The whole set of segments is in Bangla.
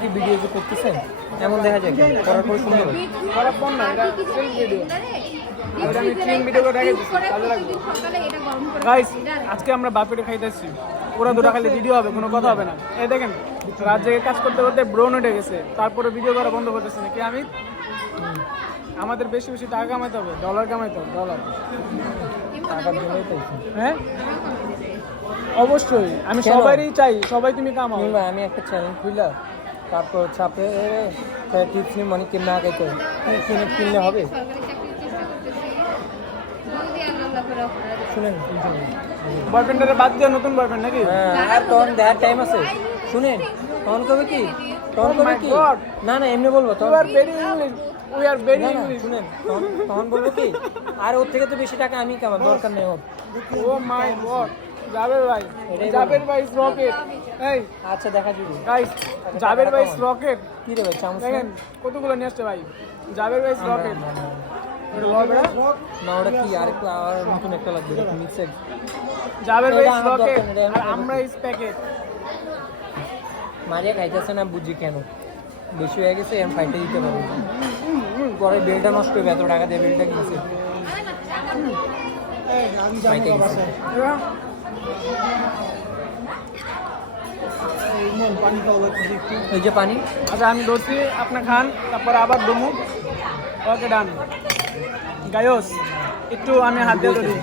কি ভিডিও যে করতেছেন এমন দেখা যায় করার পরে সুন্দর খারাপ ফোন না, এটা সেলফ ভিডিও। এটা আমি ক্লিন ভিডিও করে রেখে দিচ্ছি, কাজে লাগবে। গাইস, আজকে আমরা বাপেটে খাইতেছি। ওরা দুটা খালি ভিডিও হবে, কোনো কথা হবে না। এই দেখেন, রাত জেগে কাজ করতে করতে ব্রোন উঠে গেছে, তারপরে ভিডিও করা বন্ধ করতেছে না কি আমি? আমাদের বেশি বেশি টাকা কামাইতে হবে, ডলার কামাইতে হবে, ডলার। টাকার জন্যই তো হ্যাঁ অবশ্যই, আমি সবারই চাই, সবাই তুমি কামাও। কিংবা আমি একটা চ্যানেল খুললাম, তারপর ছাপে টিপস নিয়ে মানে কেমন আগে করে কিনলে হবে। শুনেন বয়ফ্রেন্ডের বাদ দিয়ে নতুন বয়ফ্রেন্ড নাকি? আর তখন দেখার টাইম আছে। শুনেন তখন কবে কি তখন কবে কি না না এমনি বলবো You are very English. We are very English. শুনেন তখন বলবো কি আর ওর থেকে তো বেশি টাকা আমি কামার দরকার নেই ওর। Oh my God. জাবের ভাই, জাবের ভাই রকেট। এই আচ্ছা দেখা যাবে গাইস, জাবের ভাই রকেট। কি রে ভাই চামচ দেখেন কতগুলো নিয়ে আসছে ভাই, জাবের ভাই রকেট। না ওটা কি আরেকটু আর নতুন একটা লাগবে মিক্সেড জাবের ভাই রকেট আর আমরা ইস প্যাকেট। মারিয়া খাইতেছে না বুঝি কেন, বেশি হয়ে গেছে এম ফাইটে দিতে পারবো পরে বেলটা নষ্ট হবে, এত টাকা দিয়ে বেলটা কিনছে ফাইটে গেছে। এই যে পানি। আচ্ছা আমি ধরছি, আপনি খান, তারপর আবার দমু। ওকে ডান গায়স, একটু আমি হাত দিয়ে ধরি।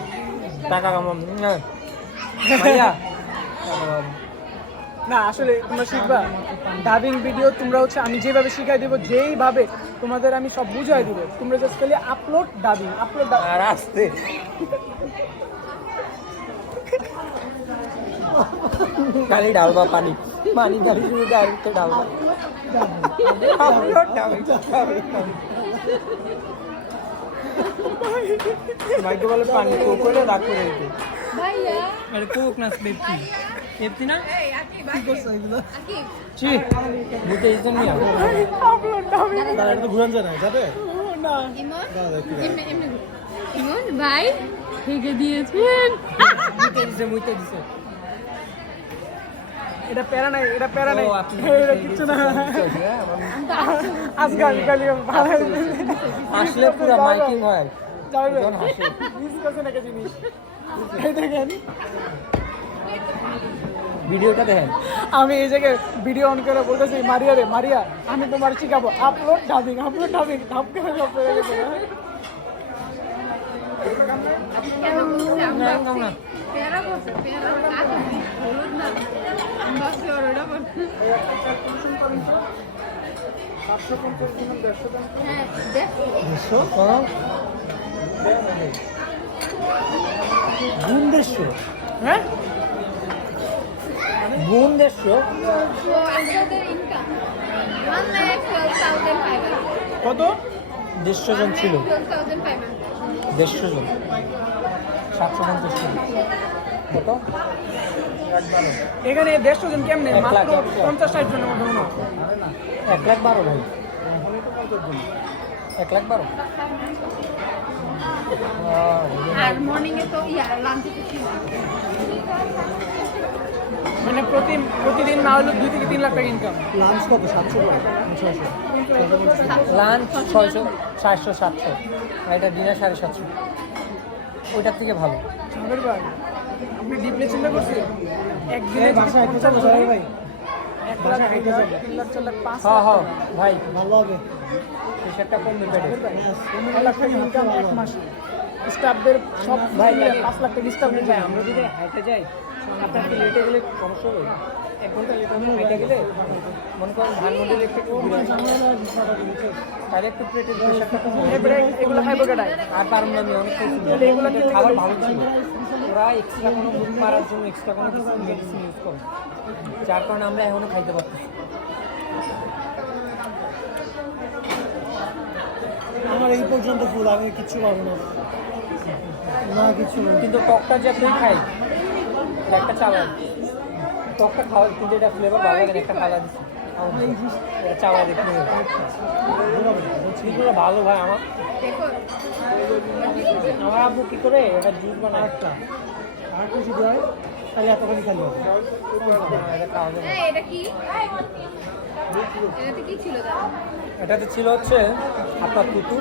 টাকা কামাম মারিয়া না আসলে তোমরা শিখবা ডাবিং ভিডিও, তোমরা হচ্ছে আমি যেভাবে শিখাই দিব, যেইভাবে তোমাদের আমি সব বুঝাই দিব, তোমরা জাস্ট খালি আপলোড ডাবিং, আপলোড আর আসতে খালি ঢালবা পানি পানি খালি শুধু ডালতে ঢালবা মাইকে বলে পানি কোক করে রাখ করে দিতে আরে কোক না পেপসি পেপসি না কি করছ এগুলো ছি বুঝতে ইজন নিয়া আপলোড ডাবিং দাঁড়া একটু ঘুরান যায় না যাবে না ইমন ভাই থেকে দিয়েছেন মুইতে দিছে এটা প্যারা নাই, এটা প্যারা নাই, ও, আপনি এটা কিচ্ছু না। আজকে আমি খালি ভালো আসলে পুরো মাইকিং হয় যাবে জন হাসে মিস করছে না কিছু জিনিস। এই দেখেন ভিডিওটা দেখেন আমি এই জায়গায় ভিডিও অন করে বলতেছি, মারিয়া রে মারিয়া, আমি তোমার শিখাবো আপলোড ডাবিং, আপলোড ডাবিং, ধাপ করে সব পেরে গেছে। কেন বলছে আমরা না, না। পেয়ারা বলছে পেয়ারা কাজ হলুদ না আমরা ওটা বলছে হ্যাঁ দেখ বুন্দেশ্ব হ্যাঁ বুন্দেশ্ব তো আমাদের ইনকাম 1,12,500 কত? 150 জন ছিল 1,12,500 150 জন 750 জন কত এখানে 150 জন কেমনে? 1 লাখ, মাত্র 1 লাখ। 50-60 জনের মধ্যে মনে হয়। 1,12,000 ভাই 1,12,000 আর মর্নিং এ তো লাঞ্চে তো ছিল মানে প্রতিদিন না হলেও 2 থেকে 3 লাখ টাকা ইনকাম। লাঞ্চ কত 700 লাঞ্চ 600 400 700 আর এটা ডিনার 750 ওইটার থেকে ভালো জাবের ভাই, আপনি ডিপলি চিন্তা করছেন একদিনে ভাষা একটা চালু করে ভাই 1 লাখ 2 লাখ 3 লাখ 4 লাখ 5 হ্যাঁ হ্যাঁ ভাই ভালো হবে সেটা কম দিবে 1 লাখ টাকা ইনকাম এক মাসে। স্টাফদের সব ভাই 5 লাখ টাকা স্টাফ ভাই আমরা যদি হাইটে যাই আপনার কি লেটে গেলে সমস্যা হবে 1 ঘন্টা লেট হবে হাইটে গেলে মনে করেন ধানমন্ডির একটু তাহলে একটু পেটের প্রেশারটা কম হবে এগুলো খাইবো কেটাই? আর পারুন না আমি অনেক খাইছি এগুলো কি খাবার ভালো ছিল ওরা এক্সট্রা কোনো মুখ মারার জন্য এক্সট্রা কোনো কিছু মেডিসিন ইউজ করে যার কারণে আমরা এখনো খাইতে পারতেছি আমার এই পর্যন্ত ফুল আমি কিচ্ছু পাবো না না কিছু না কিন্তু টকটা যে আপনি খাই একটা চাওয়া টকটা খাওয়া কিন্তু এটা ফ্লেভার ভালো লাগে না, একটা কালা দিচ্ছি এটা চাওয়া দেখতে চিজগুলো ভালো ভাই আমার আমার আব্বু কী করে এটা জুস বানায় আর কিছু দেয় তাই এতখানি খালি হবে এটা খাওয়া যাবে এটা কি এটাতে কি ছিল দাদা? এটাতে ছিল হচ্ছে আপনার কুতু